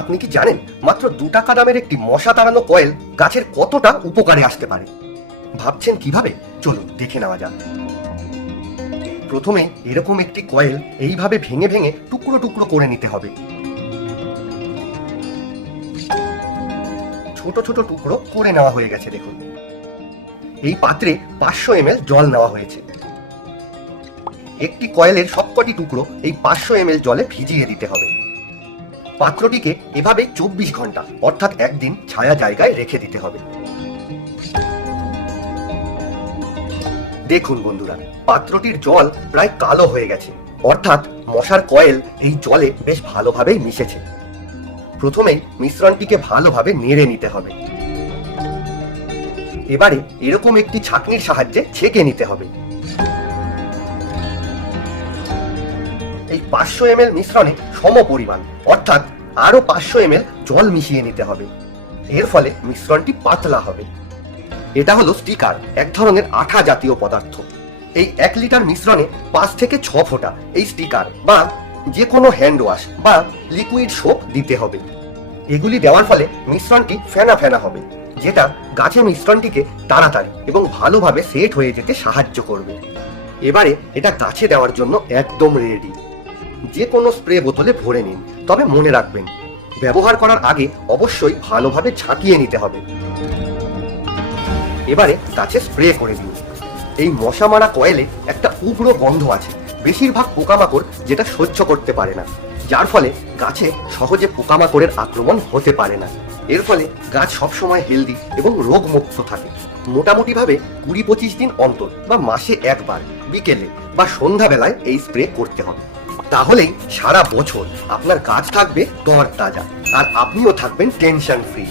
আপনি কি জানেন মাত্র দু টাকা দামের একটি মশা তাড়ানো কয়েল গাছের কতটা উপকারে আসতে পারে? ভাবছেন কীভাবে? চলুন, দেখে নেওয়া যাক। প্রথমে এরকম একটি কয়েল এইভাবে ভেঙে ভেঙে টুকরো টুকরো করে নিতে হবে। ছোট ছোট টুকরো করে নেওয়া হয়ে গেছে, দেখুন। এই পাত্রে পাঁচশো এম জল নেওয়া হয়েছে। একটি কয়েলের সবকটি টুকরো এই পাঁচশো এম জলে ভিজিয়ে দিতে হবে। পাত্রটিকে এভাবে চব্বিশ ঘণ্টা, অর্থাৎ একদিন ছায়া জায়গায় রেখে দিতে হবে। দেখুন বন্ধুরা, পাত্রটির জল প্রায় কালো হয়ে গেছে। অর্থাৎ মশার কয়েল এই জলে বেশ ভালোভাবেই মিশেছে। প্রথমেই মিশ্রণটিকে ভালোভাবে নেড়ে নিতে হবে। এবারে এরকম একটি ছাঁকনির সাহায্যে ছেঁকে নিতে হবে। এই পাঁচশো এম মিশ্রণে সম পরিমাণ অর্থাৎ আরও পাঁচশো এম জল মিশিয়ে নিতে হবে। এর ফলে মিশ্রণটি পাতলা হবে। এটা হলো স্টিকার, এক ধরনের আঠা জাতীয় পদার্থ। এই এক লিটার মিশ্রণে পাঁচ থেকে ছ ফোঁটা এই স্টিকার বা যে কোনো হ্যান্ড ওয়াশ বা লিকুইড সোপ দিতে হবে। এগুলি দেওয়ার ফলে মিশ্রণটি ফেনা ফেনা হবে, যেটা গাছে মিশ্রণটিকে তাড়াতাড়ি এবং ভালোভাবে সেট হয়ে যেতে সাহায্য করবে। এবারে এটা গাছে দেওয়ার জন্য একদম রেডি। যে কোনো স্প্রে বোতলে ভরে নিন, তবে মনে রাখবেন, ব্যবহার করার আগে অবশ্যই ভালোভাবে ঝাঁকিয়ে নিতে হবে। এবারে গাছে স্প্রে করে দিন। এই মশা মারা কয়েলে একটা উগ্র গন্ধ আছে, বেশিরভাগ পোকামাকড় যেটা সহ্য করতে পারে না, যার ফলে গাছে সহজে পোকামাকড়ের আক্রমণ হতে পারে না। এর ফলে গাছ সবসময় হেলদি এবং রোগমুক্ত থাকে। মোটামুটিভাবে কুড়ি পঁচিশ দিন অন্তর বা মাসে একবার, বিকেলে বা সন্ধ্যাবেলায় এই স্প্রে করতে হবে। তাহলেই সারা বছর আপনার কাজ থাকবে দর তাজা আর আপনিও থাকবেন টেনশন ফ্রি।